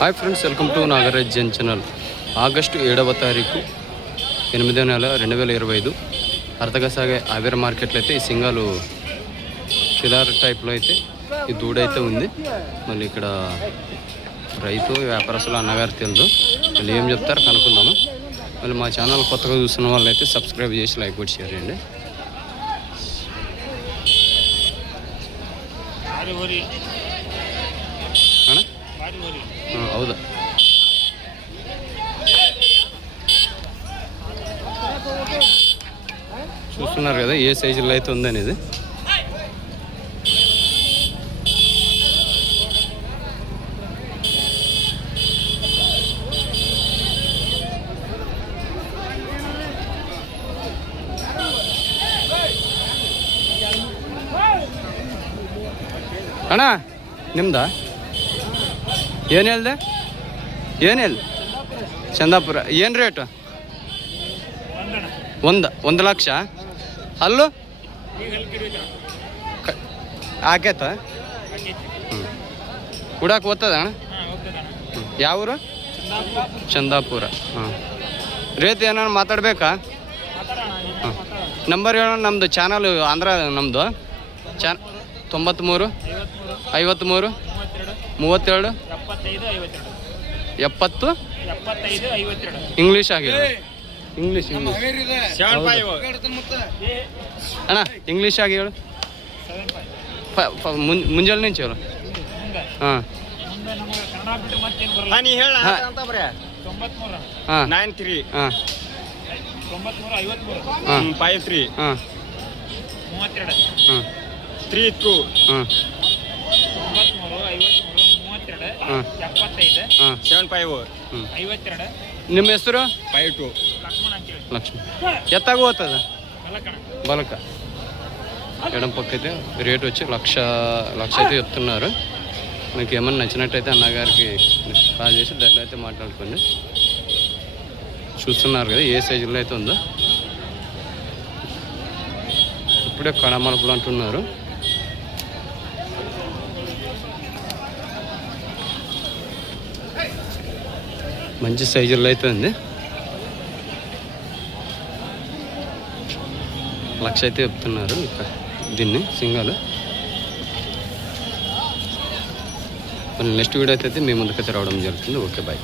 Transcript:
Hi friends, welcome to Nagaraj Jan channel. August 7వ తారీఖు 8వ నెల 2025 అర్థగా సాగే ఆవిర మార్కెట్లో అయితే ఈ సింగాలు చిల్లర టైప్లో అయితే ఈ దూడైతే ఉంది. మళ్ళీ ఇక్కడ రైతు వ్యాపారస్తులు అన్నగారు తెలుసు, మళ్ళీ ఏం చెప్తారో కనుక్కుందాము. మళ్ళీ మా ఛానల్ కొత్తగా చూస్తున్న వాళ్ళు అయితే సబ్స్క్రైబ్ చేసి లైక్ కూడా షేర్ చేయండి. ಹೌದಾ, చూస్తున్నారు కదా ఏ సైజులో అయితే ఉందనేది. ಅಣ್ಣ ನಿಮ್ದಾ? ಏನು ಹೇಳ್ದೆ? ಏನು ಹೇಳಿ? ಚಂದಾಪುರ. ಏನು ರೇಟು? 1 ಲಕ್ಷ. ಅಲ್ಲೂ ಆಕೇತ? ಹುಡಾಕ್ ಓದ್ತದ ಅಣ್ಣ? ಯಾವೂರು? ಚಂದಾಪುರ. ಹಾಂ, ರೇಟ್ ಏನಾರು ಮಾತಾಡ್ಬೇಕಾ? ಹಾಂ, ನಂಬರ್ ಹೇಳೋಣ. ನಮ್ಮದು ಚಾನಲ್ ಆಂಧ್ರ, ನಮ್ಮದು 93 53 32 70 ಇಂಗ್ಲೀಷ್ ಆಗಿ ಇಂಗ್ಲೀಷ್ ಅಣ್ಣ, ಇಂಗ್ಲೀಷ್ ಆಗಿ ಹೇಳು. ಮುಂಜಾನೆ నుంచి ಹೇಳು. ಹಾಂ, 93 ಹಾಂ, 93 ಹಾಂ, 53 ಹಾಂ, 32 ಹಾಂ, 32 ಹಾಂ, 75 52. ನಿಮ್ಮ ಹೆಸರು? 52 ಲಕ್ಷ್ಮಣ. ఎత్తాగు పోతుందా? బలక. ఎడం పక్క అయితే రేట్ వచ్చి లక్ష అయితే చెప్తున్నారు. మీకు ఏమన్నా నచ్చినట్టయితే అన్నగారికి కాల్ చేసి ధరలు అయితే మాట్లాడుకోండి. చూస్తున్నారు కదా ఏ సైజులో అయితే ఉందో. ఇప్పుడే కడమలుపులు అంటున్నారు. మంచి సైజుల్లో అయితే ఉంది. 1 లక్ష అయితే చెప్తున్నారు దీన్ని సింగాలు. నెక్స్ట్ వీడియో అయితే మీ ముందుకైతే రావడం జరుగుతుంది. Okay, bye.